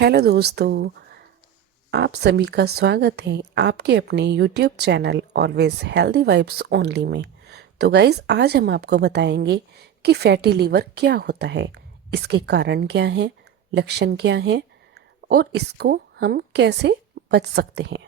Hello दोस्तों, आप सभी का स्वागत है आपके अपने YouTube channel always healthy vibes only में। तो गाइस, आज हम आपको बताएंगे कि फैटी लीवर क्या होता है, इसके कारण क्या हैं, लक्षण क्या हैं और इसको हम कैसे बच सकते हैं।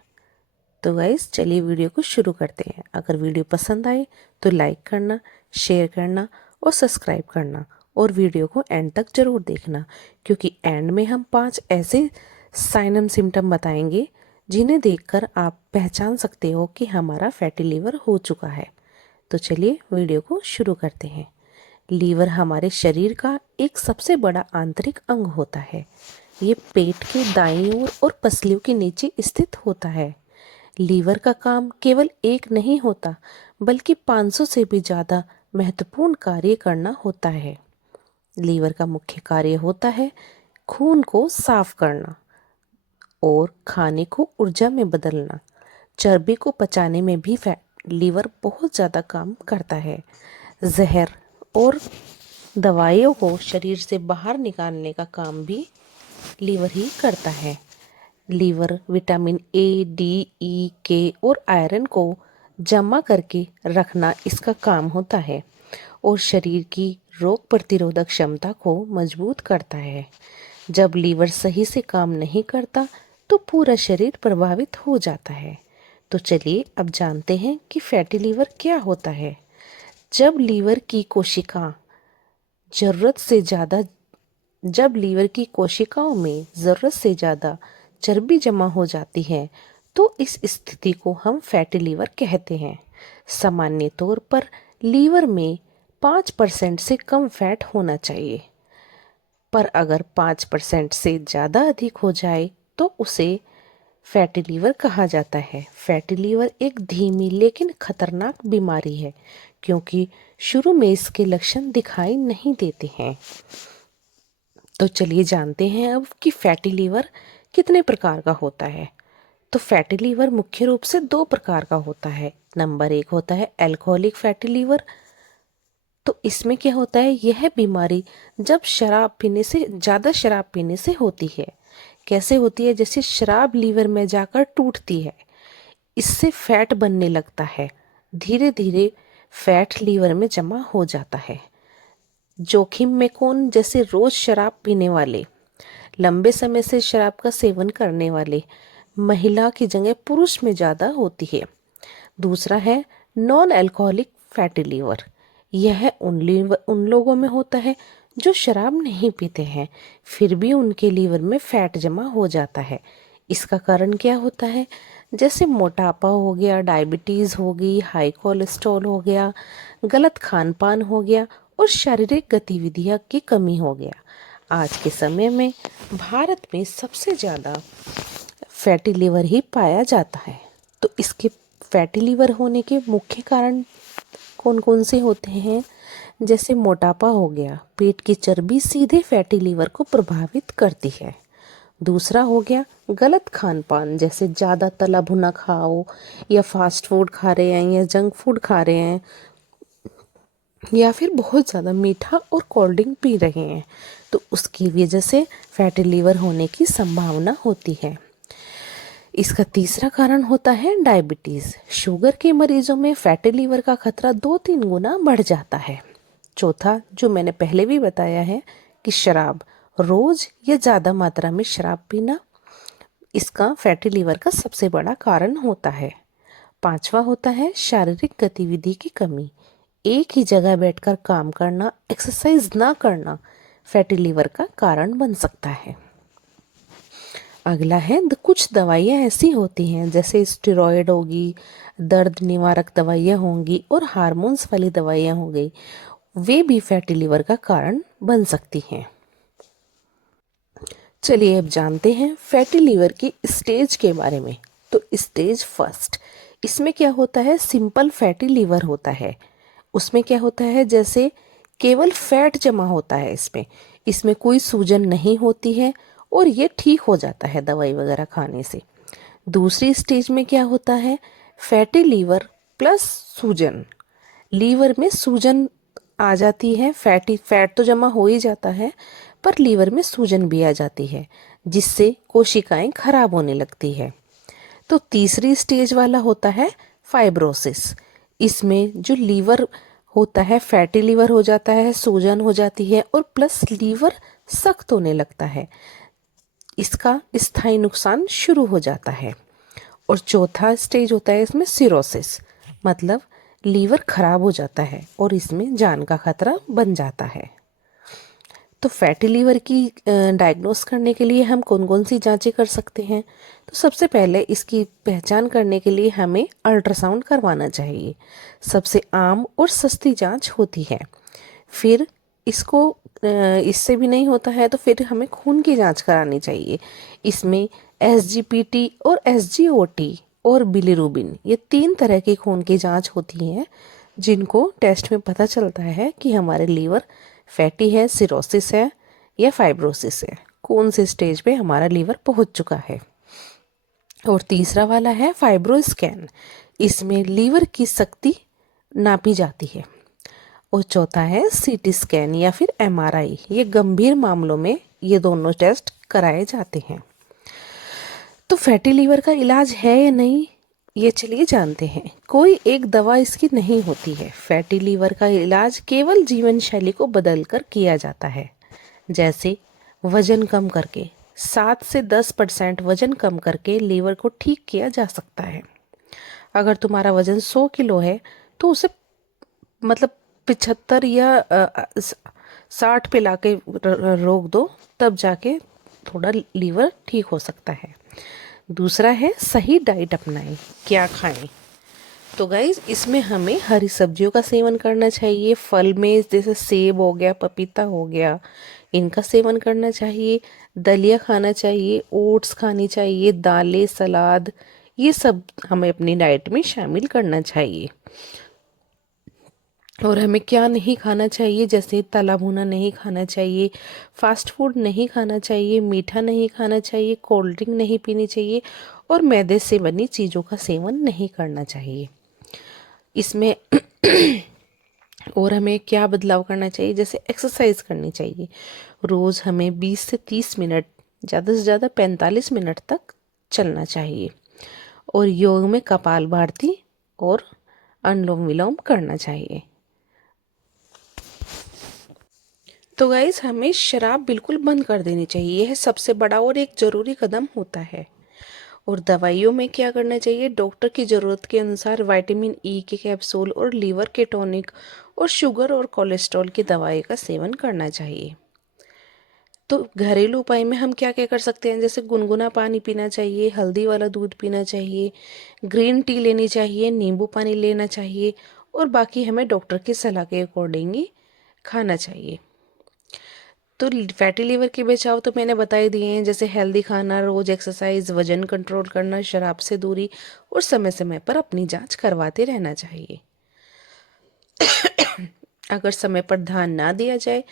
तो गाइस, चलिए वीडियो को शुरू करते हैं। अगर वीडियो पसंद आए तो लाइक करना, शेयर करना और सब्सक्राइब करना, और वीडियो को एंड तक जरूर देखना, क्योंकि एंड में हम 5 ऐसे साइनम सिम्टम बताएंगे जिन्हें देखकर आप पहचान सकते हो कि हमारा फैटी लीवर हो चुका है। तो चलिए वीडियो को शुरू करते हैं। लीवर हमारे शरीर का एक सबसे बड़ा आंतरिक अंग होता है। ये पेट के दाईं ओर और पसलियों के नीचे स्थित होता है। लीवर का काम केवल एक नहीं होता, बल्कि 500 से भी ज़्यादा महत्वपूर्ण कार्य करना होता है। लीवर का मुख्य कार्य होता है खून को साफ करना और खाने को ऊर्जा में बदलना। चर्बी को पचाने में भी लीवर बहुत ज़्यादा काम करता है। जहर और दवाइयों को शरीर से बाहर निकालने का काम भी लीवर ही करता है। लीवर विटामिन ए, डी, ई, के और आयरन को जमा करके रखना इसका काम होता है और शरीर की रोग प्रतिरोधक क्षमता को मजबूत करता है। जब लीवर सही से काम नहीं करता तो पूरा शरीर प्रभावित हो जाता है। तो चलिए अब जानते हैं कि फैटी लीवर क्या होता है। जब लीवर की कोशिका जरूरत से ज़्यादा जब लीवर की कोशिकाओं में ज़रूरत से ज़्यादा चर्बी जमा हो जाती है तो इस स्थिति को हम फैटी लीवर कहते हैं। सामान्य तौर पर लीवर में 5% से कम फैट होना चाहिए, पर अगर 5% से ज़्यादा अधिक हो जाए तो उसे फैटी लीवर कहा जाता है। फैटी लीवर एक धीमी लेकिन खतरनाक बीमारी है, क्योंकि शुरू में इसके लक्षण दिखाई नहीं देते हैं। तो चलिए जानते हैं अब कि फैटी लीवर कितने प्रकार का होता है। तो फैटी लीवर मुख्य रूप से 2 प्रकार का होता है। नंबर 1 होता है अल्कोहलिक फैटी लीवर। तो इसमें क्या होता है, यह बीमारी जब शराब पीने से होती है। कैसे होती है, जैसे शराब लीवर में जाकर टूटती है, इससे फैट बनने लगता है। धीरे धीरे फैट लीवर में जमा हो जाता है। जोखिम में कौन, जैसे रोज शराब पीने वाले, लंबे समय से शराब का सेवन करने वाले, महिला की जगह पुरुष में ज़्यादा होती है। दूसरा है नॉन अल्कोहलिक फैटी लीवर। यह उन लोगों में होता है जो शराब नहीं पीते हैं, फिर भी उनके लीवर में फैट जमा हो जाता है। इसका कारण क्या होता है, जैसे मोटापा हो गया, डायबिटीज़ हो गई, हाई कोलेस्ट्रॉल हो गया, गलत खान पान हो गया और शारीरिक गतिविधियाँ की कमी हो गया। आज के समय में भारत में सबसे ज़्यादा फैटी लीवर ही पाया जाता है। तो इसके फैटी लीवर होने के मुख्य कारण कौन कौन से होते हैं, जैसे मोटापा हो गया, पेट की चर्बी सीधे फैटी लीवर को प्रभावित करती है। दूसरा हो गया गलत खान पान, जैसे ज़्यादा तला भुना खाओ, या फास्ट फूड खा रहे हैं, या जंक फूड खा रहे हैं, या फिर बहुत ज़्यादा मीठा और कोल्ड ड्रिंक पी रहे हैं, तो उसकी वजह से फैटी लीवर होने की संभावना होती है। इसका तीसरा कारण होता है डायबिटीज़। शुगर के मरीजों में फैटी लीवर का खतरा 2-3 गुना बढ़ जाता है। चौथा, जो मैंने पहले भी बताया है कि शराब, रोज या ज़्यादा मात्रा में शराब पीना, इसका फैटी लीवर का सबसे बड़ा कारण होता है। पांचवा होता है शारीरिक गतिविधि की कमी। एक ही जगह बैठकर काम करना, एक्सरसाइज ना करना फैटी लीवर का कारण बन सकता है। अगला है कुछ दवाइयाँ ऐसी होती हैं, जैसे स्टेरॉयड होगी, दर्द निवारक दवाइयाँ होंगी और हार्मोन्स वाली दवाइयाँ हो गई, वे भी फैटी लीवर का कारण बन सकती हैं। चलिए अब जानते हैं फैटी लीवर की स्टेज के बारे में। तो स्टेज फर्स्ट, इसमें क्या होता है, सिंपल फैटी लीवर होता है। उसमें क्या होता है, जैसे केवल फैट जमा होता है, इसमें कोई सूजन नहीं होती है और ये ठीक हो जाता है दवाई वगैरह खाने से। दूसरी स्टेज में क्या होता है, फैटी लीवर प्लस सूजन। लीवर में सूजन आ जाती है, फैट तो जमा हो ही जाता है, पर लीवर में सूजन भी आ जाती है, जिससे कोशिकाएं खराब होने लगती है। तो तीसरी स्टेज वाला होता है फाइब्रोसिस। इसमें जो लीवर होता है, फैटी लीवर हो जाता है, सूजन हो जाती है और प्लस लीवर सख्त होने लगता है। इसका स्थायी नुकसान शुरू हो जाता है। और चौथा स्टेज होता है इसमें सिरोसिस, मतलब लीवर खराब हो जाता है और इसमें जान का खतरा बन जाता है। तो फैटी लीवर की डायग्नोस करने के लिए हम कौन कौन सी जांचें कर सकते हैं? तो सबसे पहले इसकी पहचान करने के लिए हमें अल्ट्रासाउंड करवाना चाहिए। सबसे आम और सस्ती जांच होती है। फिर इसको इससे भी नहीं होता है तो फिर हमें खून की जांच करानी चाहिए। इसमें एसजीपीटी और एसजीओटी और बिलिरुबिन, ये 3 तरह की खून की जांच होती हैं, जिनको टेस्ट में पता चलता है कि हमारे लीवर फैटी है, सिरोसिस है या फाइब्रोसिस है, कौन से स्टेज पे हमारा लीवर पहुंच चुका है। और तीसरा वाला है फाइब्रो स्कैन। इसमें लीवर की शक्ति नापी जाती है। और चौथा है सीटी स्कैन या फिर एमआरआई। ये गंभीर मामलों में ये दोनों टेस्ट कराए जाते हैं। तो फैटी लीवर का इलाज है या नहीं, ये चलिए जानते हैं। कोई एक दवा इसकी नहीं होती है। फैटी लीवर का इलाज केवल जीवन शैली को बदलकर किया जाता है। जैसे वजन कम करके, 7 से 10% वजन कम करके लीवर को ठीक किया जा सकता है। अगर तुम्हारा वजन 100 किलो है तो उसे मतलब 75 या 60 पे लाके रोक दो, तब जाके थोड़ा लीवर ठीक हो सकता है। दूसरा है सही डाइट अपनाएं। क्या खाएं? तो गाइज इसमें हमें हरी सब्जियों का सेवन करना चाहिए। फल में जैसे सेब हो गया, पपीता हो गया, इनका सेवन करना चाहिए। दलिया खाना चाहिए, ओट्स खानी चाहिए, दालें, सलाद, ये सब हमें अपनी डाइट में शामिल करना चाहिए। और हमें क्या नहीं खाना चाहिए, जैसे तला भुना नहीं खाना चाहिए, फास्ट फूड नहीं खाना चाहिए, मीठा नहीं खाना चाहिए, कोल्ड ड्रिंक नहीं पीनी चाहिए और मैदे से बनी चीज़ों का सेवन नहीं करना चाहिए। इसमें और हमें क्या बदलाव करना चाहिए, जैसे एक्सरसाइज करनी चाहिए। रोज़ हमें 20 से 30 मिनट, ज़्यादा से ज़्यादा 45 मिनट तक चलना चाहिए। और योग में कपालभाति और अनुलोम विलोम करना चाहिए। तो गाइस हमें शराब बिल्कुल बंद कर देनी चाहिए। यह सबसे बड़ा और एक ज़रूरी कदम होता है। और दवाइयों में क्या करना चाहिए, डॉक्टर की ज़रूरत के अनुसार विटामिन ई के कैप्सूल और लीवर के टॉनिक और शुगर और कोलेस्ट्रॉल की दवाई का सेवन करना चाहिए। तो घरेलू उपाय में हम क्या क्या कर सकते हैं, जैसे गुनगुना पानी पीना चाहिए, हल्दी वाला दूध पीना चाहिए, ग्रीन टी लेनी चाहिए, नींबू पानी लेना चाहिए और बाकी हमें डॉक्टर की सलाह के अकॉर्डिंग ही खाना चाहिए। तो फैटी लीवर के बचाव तो मैंने बता ही दिए हैं, जैसे हेल्दी खाना, रोज एक्सरसाइज, वजन कंट्रोल करना, शराब से दूरी और समय समय पर अपनी जांच करवाते रहना चाहिए। अगर समय पर ध्यान ना दिया जाए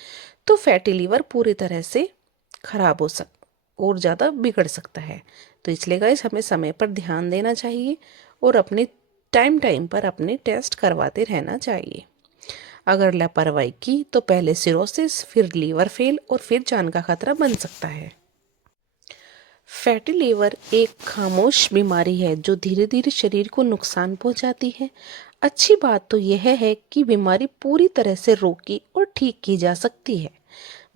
तो फैटी लीवर पूरी तरह से खराब हो और ज़्यादा बिगड़ सकता है। तो इसलिए गाइस हमें समय पर ध्यान देना चाहिए और अपने टाइम टाइम पर अपने टेस्ट करवाते रहना चाहिए। अगर लापरवाही की तो पहले सिरोसिस, फिर लीवर फेल और फिर जान का खतरा बन सकता है। फैटी लीवर एक खामोश बीमारी है जो धीरे धीरे शरीर को नुकसान पहुंचाती है। अच्छी बात तो यह है कि बीमारी पूरी तरह से रोकी और ठीक की जा सकती है।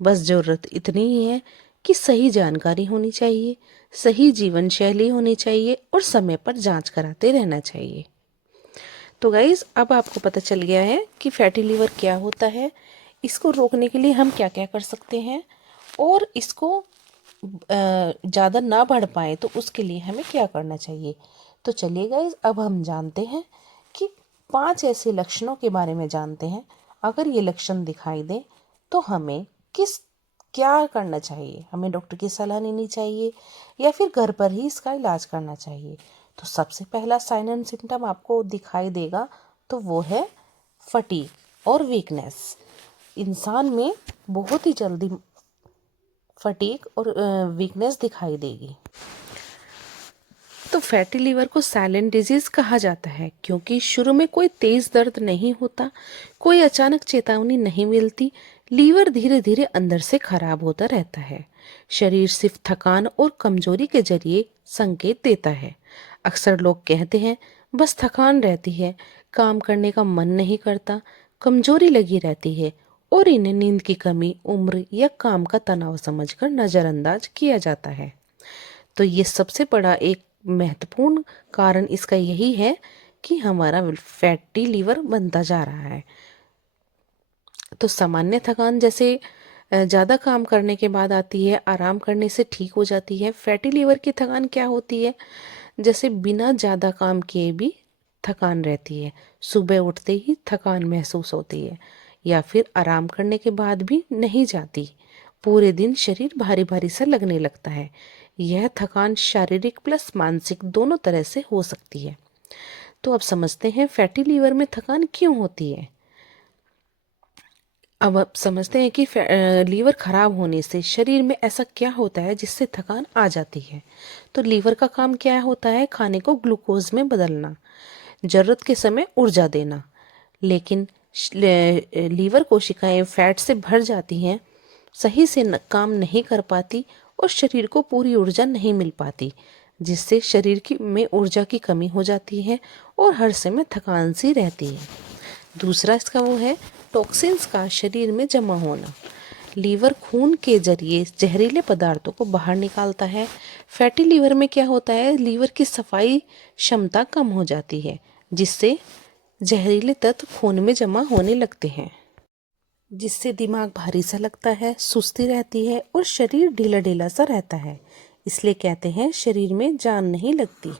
बस जरूरत इतनी ही है कि सही जानकारी होनी चाहिए, सही जीवन शैली होनी चाहिए और समय पर जांच कराते रहना चाहिए। तो गाइज अब आपको पता चल गया है कि फैटी लीवर क्या होता है, इसको रोकने के लिए हम क्या क्या कर सकते हैं और इसको ज़्यादा ना बढ़ पाए तो उसके लिए हमें क्या करना चाहिए। तो चलिए गाइज अब हम जानते हैं कि 5 ऐसे लक्षणों के बारे में जानते हैं। अगर ये लक्षण दिखाई दे तो हमें क्या करना चाहिए, हमें डॉक्टर की सलाह लेनी चाहिए या फिर घर पर ही इसका इलाज करना चाहिए। तो सबसे पहला साइन एंड सिम्टम आपको दिखाई देगा तो वो है फटीग और वीकनेस। इंसान में बहुत ही जल्दी फटीग और वीकनेस दिखाई देगी। तो फैटी लीवर को साइलेंट डिजीज कहा जाता है क्योंकि शुरू में कोई तेज दर्द नहीं होता, कोई अचानक चेतावनी नहीं मिलती, लीवर धीरे धीरे अंदर से खराब होता रहता है। शरीर सिर्फ थकान और कमजोरी के जरिए संकेत देता है। अक्सर लोग कहते हैं बस थकान रहती है, काम करने का मन नहीं करता, कमजोरी लगी रहती है, और इन्हें नींद की कमी, उम्र या काम का तनाव समझकर नजरअंदाज किया जाता है। तो ये सबसे बड़ा एक महत्वपूर्ण कारण इसका यही है कि हमारा फैटी लीवर बनता जा रहा है। तो सामान्य थकान जैसे ज़्यादा काम करने के बाद आती है, आराम करने से ठीक हो जाती है। फैटी लीवर की थकान क्या होती है? जैसे बिना ज़्यादा काम किए भी थकान रहती है, सुबह उठते ही थकान महसूस होती है, या फिर आराम करने के बाद भी नहीं जाती, पूरे दिन शरीर भारी भारी सा लगने लगता है। यह थकान शारीरिक प्लस मानसिक दोनों तरह से हो सकती है। तो अब समझते हैं फैटी लीवर में थकान क्यों होती है। अब आप समझते हैं कि लीवर खराब होने से शरीर में ऐसा क्या होता है जिससे थकान आ जाती है। तो लीवर का काम क्या होता है? खाने को ग्लूकोज में बदलना, जरूरत के समय ऊर्जा देना। लेकिन लीवर कोशिकाएं फैट से भर जाती हैं, सही से काम नहीं कर पाती और शरीर को पूरी ऊर्जा नहीं मिल पाती, जिससे शरीर की में ऊर्जा की कमी हो जाती है और हर समय थकान सी रहती है। दूसरा इसका वो है टॉक्सिन्स का शरीर में जमा होना। लीवर खून के जरिए जहरीले पदार्थों को बाहर निकालता है। फैटी लीवर में क्या होता है? लीवर की सफाई क्षमता कम हो जाती है, जिससे जहरीले तत्व खून में जमा होने लगते हैं, जिससे दिमाग भारी सा लगता है, सुस्ती रहती है और शरीर ढीला ढीला सा रहता है। इसलिए कहते हैं शरीर में जान नहीं लगती।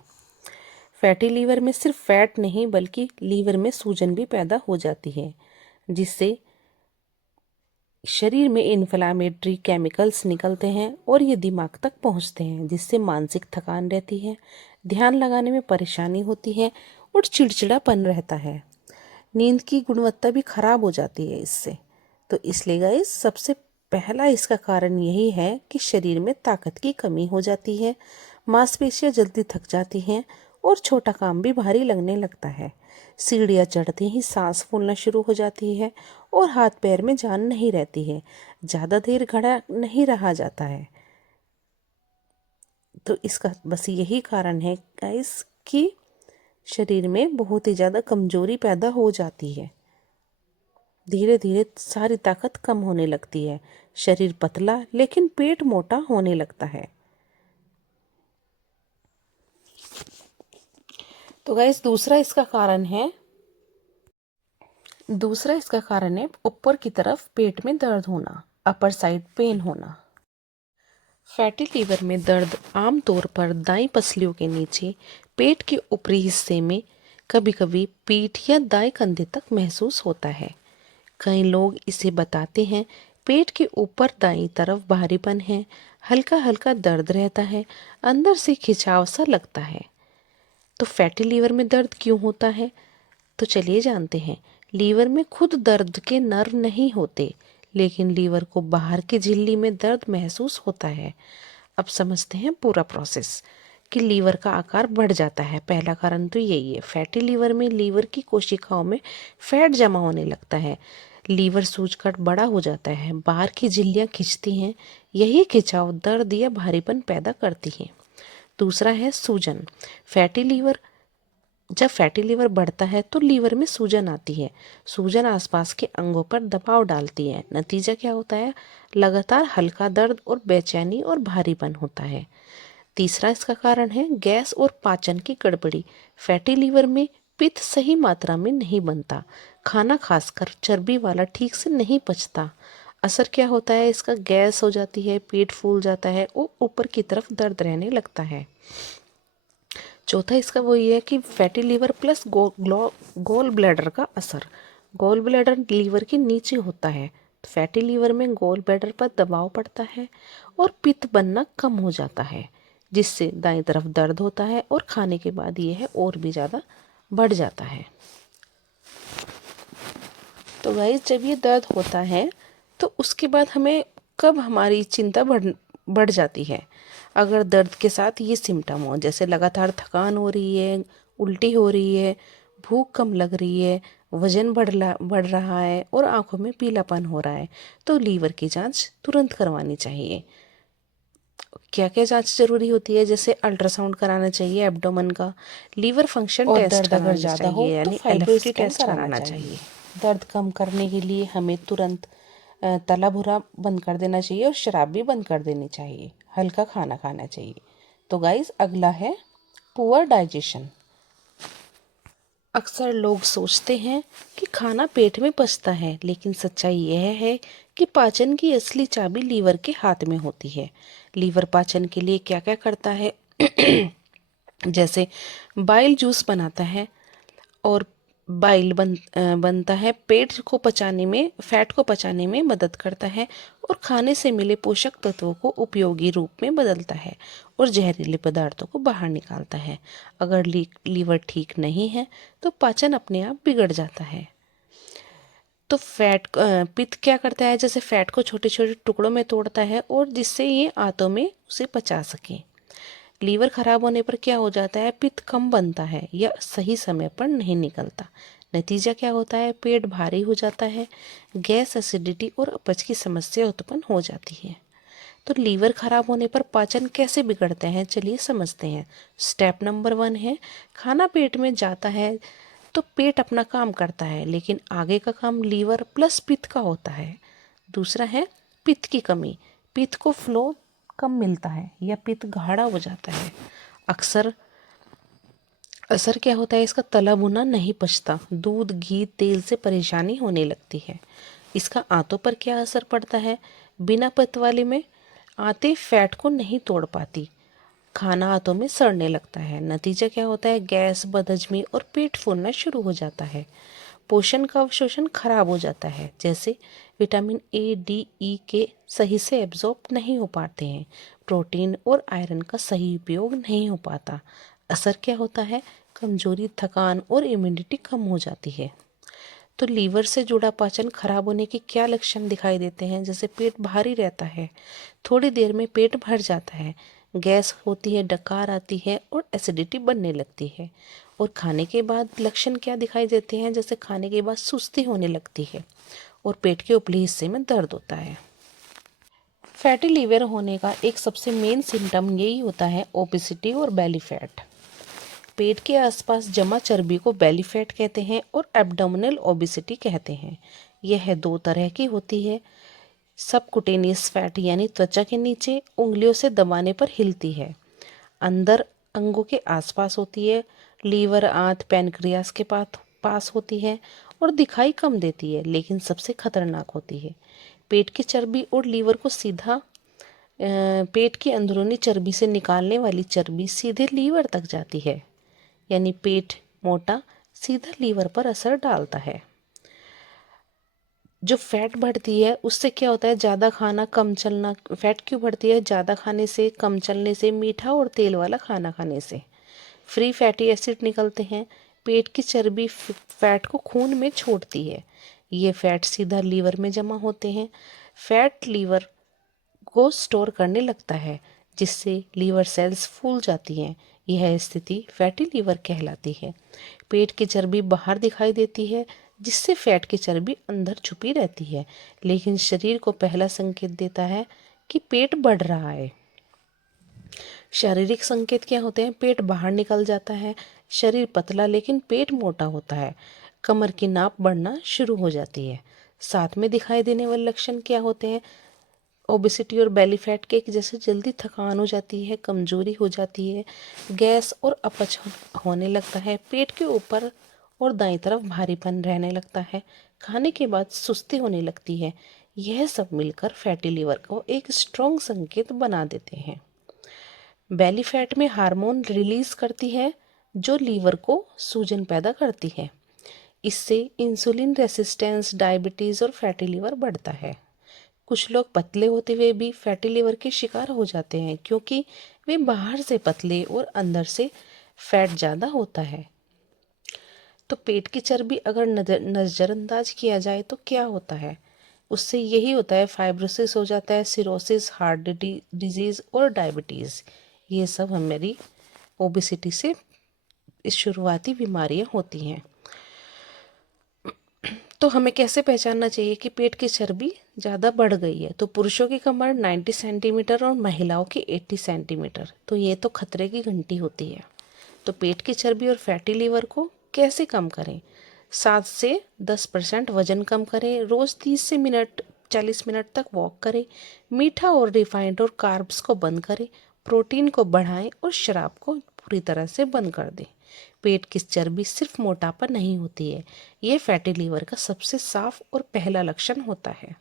फैटी लीवर में सिर्फ फैट नहीं बल्कि लीवर में सूजन भी पैदा हो जाती है, जिससे शरीर में इन्फ्लामेटरी केमिकल्स निकलते हैं और ये दिमाग तक पहुंचते हैं, जिससे मानसिक थकान रहती है, ध्यान लगाने में परेशानी होती है और चिड़चिड़ापन रहता है। नींद की गुणवत्ता भी खराब हो जाती है इससे। तो इसलिए गाइस सबसे पहला इसका कारण यही है कि शरीर में ताकत की कमी हो जाती है, मांसपेशियां जल्दी थक जाती हैं और छोटा काम भी भारी लगने लगता है। सीढ़ियाँ चढ़ते ही सांस फूलना शुरू हो जाती है और हाथ पैर में जान नहीं रहती है, ज़्यादा देर खड़ा नहीं रहा जाता है। तो इसका बस यही कारण है गाइस कि शरीर में बहुत ही ज़्यादा कमजोरी पैदा हो जाती है। धीरे धीरे सारी ताकत कम होने लगती है, शरीर पतला लेकिन पेट मोटा होने लगता है। तो गाइस दूसरा इसका कारण है ऊपर की तरफ पेट में दर्द होना, अपर साइड पेन होना। फैटी लीवर में दर्द आमतौर पर दाईं पसलियों के नीचे पेट के ऊपरी हिस्से में, कभी कभी पीठ या दाएं कंधे तक महसूस होता है। कई लोग इसे बताते हैं पेट के ऊपर दाईं तरफ भारीपन है, हल्का हल्का दर्द रहता है, अंदर से खिंचाव सा लगता है। तो फैटी लीवर में दर्द क्यों होता है? तो चलिए जानते हैं। लीवर में खुद दर्द के नर्व नहीं होते, लेकिन लीवर को बाहर की झिल्ली में दर्द महसूस होता है। अब समझते हैं पूरा प्रोसेस कि लीवर का आकार बढ़ जाता है। पहला कारण तो यही है, फैटी लीवर में लीवर की कोशिकाओं में फैट जमा होने लगता है, लीवर सूजकर बड़ा हो जाता है, बाहर की झिल्लियां खिंचती हैं, यही खिंचाव दर्द या भारीपन पैदा करती है। दूसरा है सूजन। फैटी लीवर जब फैटी लीवर बढ़ता है तो लीवर में सूजन आती है। सूजन आसपास के अंगों पर दबाव डालती है। नतीजा क्या होता है? लगातार हल्का दर्द और बेचैनी और भारीपन होता है। तीसरा इसका कारण है गैस और पाचन की गड़बड़ी। फैटी लीवर में पित्त सही मात्रा में नहीं बनता, खाना खासकर चर्बी वाला ठीक से नहीं पचता। असर क्या होता है इसका? गैस हो जाती है, पेट फूल जाता है और ऊपर की तरफ दर्द रहने लगता है। चौथा इसका वो ये है कि fatty liver plus gall bladder का असर। गोल ब्लैडर लीवर के नीचे होता है, तो फैटी लीवर में गोल ब्लैडर पर दबाव पड़ता है और पित्त बनना कम हो जाता है, जिससे दाईं तरफ दर्द होता है और खाने के बाद ये है और भी ज़्यादा बढ़ जाता है। तो गाइस जब ये दर्द होता है तो उसके बाद हमें कब हमारी चिंता बढ़ जाती है? अगर दर्द के साथ ये सिम्टम हो, जैसे लगातार थकान हो रही है, उल्टी हो रही है, भूख कम लग रही है, वजन बढ़ रहा है और आंखों में पीलापन हो रहा है तो लीवर की जांच तुरंत करवानी चाहिए। क्या क्या जांच जरूरी होती है, जैसे अल्ट्रासाउंड कराना चाहिए एब्डोमेन का, लीवर फंक्शन और टेस्ट दर्द अगर कराना ज़्यादा हो चाहिए तो यानी फाइब्रो एलएफटी स्कैन टेस्ट कराना कराना चाहिए। चाहिए। दर्द कम करने के लिए हमें तुरंत तला भुना बंद कर देना चाहिए और शराब भी बंद कर देनी चाहिए। हल्का खाना खाना चाहिए। तो गाइस अगला है पुअर डाइजेशन। अक्सर लोग सोचते हैं कि खाना पेट में पचता है, लेकिन सच्चाई यह है कि पाचन की असली चाबी लीवर के हाथ में होती है। लीवर पाचन के लिए क्या क्या करता है जैसे बाइल जूस बनाता है और बनता है, पेट को पचाने में, फैट को पचाने में मदद करता है और खाने से मिले पोषक तत्वों को उपयोगी रूप में बदलता है और जहरीले पदार्थों को बाहर निकालता है। अगर लीवर ठीक नहीं है तो पाचन अपने आप बिगड़ जाता है। तो पित्त क्या करता है, जैसे फैट को छोटे छोटे टुकड़ों में तोड़ता है और जिससे ये आंतों में उसे पचा सके। लीवर खराब होने पर क्या हो जाता है, पित्त कम बनता है या सही समय पर नहीं निकलता। नतीजा क्या होता है, पेट भारी हो जाता है, गैस, एसिडिटी और अपच की समस्या उत्पन्न हो जाती है। तो लीवर खराब होने पर पाचन कैसे बिगड़ते हैं, चलिए समझते हैं। स्टेप नंबर 1 है, खाना पेट में जाता है तो पेट अपना काम करता है, लेकिन आगे का काम लीवर प्लस पित्त का होता है। दूसरा है पित्त की कमी, पित्त को फ्लो कम मिलता है या पित्त गाढ़ा हो जाता है। अक्सर असर क्या होता है इसका, तला भुना नहीं पचता, दूध, घी, तेल से परेशानी होने लगती है। इसका आंतों पर क्या असर पड़ता है, बिना पत्त वाले में आंतें फैट को नहीं तोड़ पाती, खाना हाथों में सड़ने लगता है। नतीजा क्या होता है, गैस, बदहजमी और पेट फूलना शुरू हो जाता है। पोषण का अवशोषण खराब हो जाता है, जैसे विटामिन ए, डी, ई के सही से एब्जॉर्ब नहीं हो पाते हैं, प्रोटीन और आयरन का सही उपयोग नहीं हो पाता। असर क्या होता है, कमजोरी, थकान और इम्यूनिटी कम हो जाती है। तो लीवर से जुड़ा पाचन खराब होने के क्या लक्षण दिखाई देते हैं, जैसे पेट भारी रहता है, थोड़ी देर में पेट भर जाता है, गैस होती है, डकार आती है और एसिडिटी बनने लगती है। और खाने के बाद लक्षण क्या दिखाई देते हैं, जैसे खाने के बाद सुस्ती होने लगती है और पेट के ऊपरी हिस्से में दर्द होता है। फैटी लीवर होने का एक सबसे मेन सिम्टम यही होता है, ओबेसिटी और बेली फैट। पेट के आसपास जमा चर्बी को बेली फैट कहते हैं और एब्डोमिनल ओबेसिटी कहते हैं। यह दो तरह की होती है। सबकुटेनियस फैट यानी त्वचा के नीचे उंगलियों से दबाने पर हिलती है, अंदर अंगों के आसपास होती है, लीवर, आंत, पैनक्रियास के पास होती है और दिखाई कम देती है, लेकिन सबसे खतरनाक होती है। पेट की चर्बी और लीवर को सीधा पेट की अंदरूनी चर्बी से निकालने वाली चर्बी सीधे लीवर तक जाती है, यानी पेट मोटा सीधा लीवर पर असर डालता है। जो फैट बढ़ती है उससे क्या होता है, ज़्यादा खाना कम चलना। फैट क्यों बढ़ती है, ज़्यादा खाने से, कम चलने से, मीठा और तेल वाला खाना खाने से फ्री फैटी एसिड निकलते हैं। पेट की चर्बी फैट को खून में छोड़ती है, ये फैट सीधा लीवर में जमा होते हैं। फैट लीवर को स्टोर करने लगता है, जिससे लीवर सेल्स फूल जाती हैं। यह स्थिति फैटी लीवर कहलाती है। पेट की चर्बी बाहर दिखाई देती है, जिससे फैट की चर्बी अंदर छुपी रहती है, लेकिन शरीर को पहला संकेत देता है कि पेट बढ़ रहा है। शारीरिक संकेत क्या होते हैं, पेट बाहर निकल जाता है, शरीर पतला लेकिन पेट मोटा होता है, कमर की नाप बढ़ना शुरू हो जाती है। साथ में दिखाई देने वाले लक्षण क्या होते हैं, ओबेसिटी और बेली फैट के, जैसे जल्दी थकान हो जाती है, कमजोरी हो जाती है, गैस और अपच होने लगता है, पेट के ऊपर और दाईं तरफ भारीपन रहने लगता है, खाने के बाद सुस्ती होने लगती है। यह सब मिलकर फैटी लीवर को एक स्ट्रॉन्ग संकेत बना देते हैं। बेली फैट में हार्मोन रिलीज करती है जो लीवर को सूजन पैदा करती है। इससे इंसुलिन रेसिस्टेंस, डायबिटीज और फैटी लीवर बढ़ता है। कुछ लोग पतले होते हुए भी फैटी लिवर के शिकार हो जाते हैं, क्योंकि वे बाहर से पतले और अंदर से फैट ज़्यादा होता है। तो पेट की चर्बी अगर नज़रअंदाज किया जाए तो क्या होता है, उससे यही होता है, फाइब्रोसिस हो जाता है, सिरोसिस, हार्ट डिजीज़ और डायबिटीज़। ये सब हमारी ओबेसिटी से शुरुआती बीमारियां होती हैं। तो हमें कैसे पहचानना चाहिए कि पेट की चर्बी ज़्यादा बढ़ गई है? तो पुरुषों की कमर 90 सेंटीमीटर और महिलाओं की 80 सेंटीमीटर, तो ये तो खतरे की घंटी होती है। तो पेट की चर्बी और फैटी लीवर को कैसे कम करें? 7 से 10% वजन कम करें, रोज़ 30 से 40 मिनट तक वॉक करें, मीठा और रिफाइंड और कार्ब्स को बंद करें, प्रोटीन को बढ़ाएं और शराब को पूरी तरह से बंद कर दें। पेट की चर्बी सिर्फ मोटापा नहीं होती है, ये फैटी लीवर का सबसे साफ और पहला लक्षण होता है,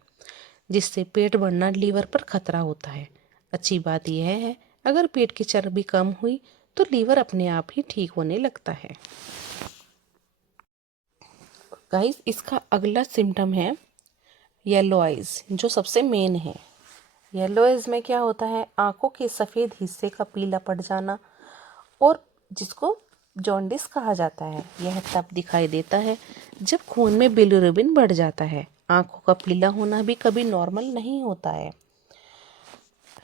जिससे पेट बढ़ना लीवर पर खतरा होता है। अच्छी बात यह है, अगर पेट की चर्बी कम हुई तो लीवर अपने आप ही ठीक होने लगता है। गाइस, इसका अगला सिम्टम है येलो आइज, जो सबसे मेन है। येलो आइज में क्या होता है? आंखों के सफ़ेद हिस्से का पीला पड़ जाना, और जिसको जॉन्डिस कहा जाता है। यह तब दिखाई देता है जब खून में बिलिरुबिन बढ़ जाता है। आंखों का पीला होना भी कभी नॉर्मल नहीं होता है।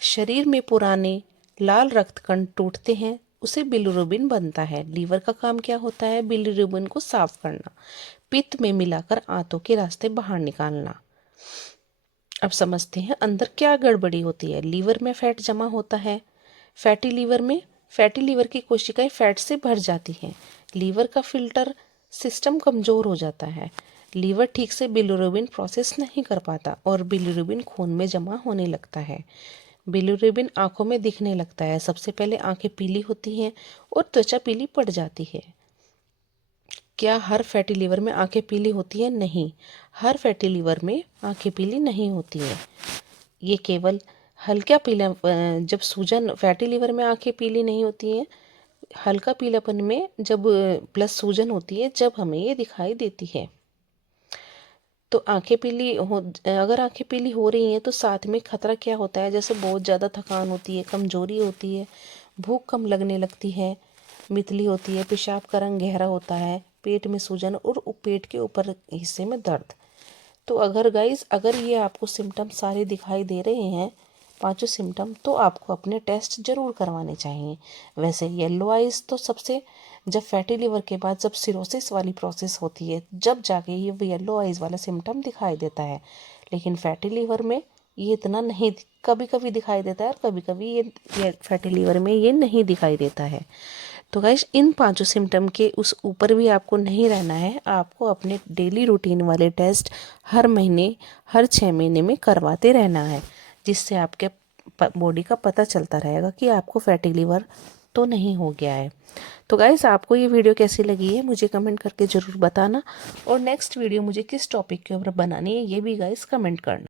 शरीर में पुराने लाल रक्त कण टूटते हैं, उसे बिलिरुबिन बनता है। लीवर का काम क्या होता है? बिलिरुबिन को साफ करना, पित्त में मिलाकर आंतों के रास्ते बाहर निकालना। अब समझते हैं अंदर क्या गड़बड़ी होती है। लीवर में फैट जमा होता है। फैटी लीवर की कोशिकाएं फैट से भर जाती हैं। लीवर का फिल्टर सिस्टम कमजोर हो जाता है। लीवर ठीक से बिलिरुबिन प्रोसेस नहीं कर पाता और बिलिरुबिन खून में जमा होने लगता है। बिलिरुबिन आंखों में दिखने लगता है। सबसे पहले आंखें पीली होती हैं और त्वचा पीली पड़ जाती है। क्या हर फैटी लीवर में आंखें पीली होती हैं? नहीं, हर फैटी लीवर में आंखें पीली नहीं होती हैं। ये केवल हल्का पीला, जब सूजन, फैटी लीवर में आंखें पीली नहीं होती हैं। हल्का पीलापन में जब प्लस सूजन होती है, जब हमें ये दिखाई देती है। तो अगर आंखें पीली हो रही हैं तो साथ में खतरा क्या होता है? जैसे बहुत ज़्यादा थकान होती है, कमजोरी होती है, भूख कम लगने लगती है, मितली होती है, पेशाब का रंग गहरा होता है, पेट में सूजन और पेट के ऊपर हिस्से में दर्द। तो अगर ये आपको सिम्टम सारे दिखाई दे रहे हैं, पांचों सिम्टम, तो आपको अपने टेस्ट जरूर करवाने चाहिए। वैसे येलो आइज तो सबसे, जब फैटी लिवर के बाद जब सिरोसिस वाली प्रोसेस होती है, जब जाके ये येलो आइज वाला सिम्टम दिखाई देता है। लेकिन फैटी लिवर में ये इतना नहीं, कभी कभी दिखाई देता है और कभी कभी ये फैटी लिवर में ये नहीं दिखाई देता है। तो गाइस, इन पांचों सिम्टम के उस ऊपर भी आपको नहीं रहना है। आपको अपने डेली रूटीन वाले टेस्ट हर महीने, हर 6 महीने में करवाते रहना है, जिससे आपके बॉडी का पता चलता रहेगा कि आपको फैटी लीवर तो नहीं हो गया है। तो गाइस, आपको ये वीडियो कैसी लगी है मुझे कमेंट करके ज़रूर बताना, और नेक्स्ट वीडियो मुझे किस टॉपिक के ऊपर बनानी है ये भी गाइस कमेंट करना।